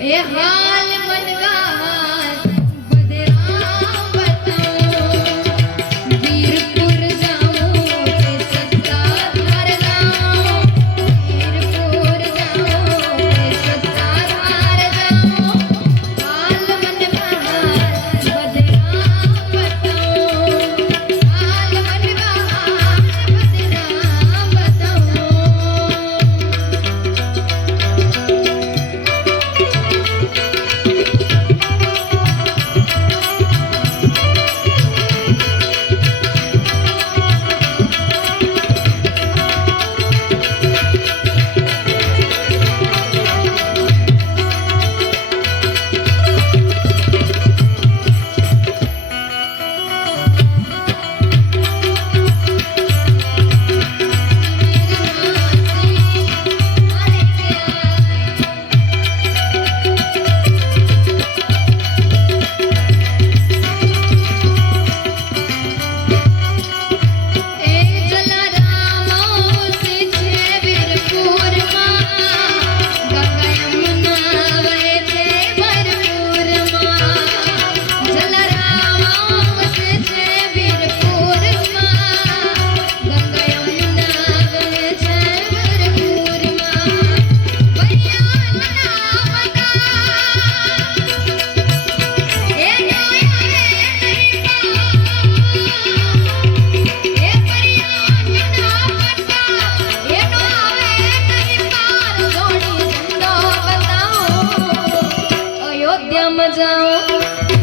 એ હાલ নাম যাও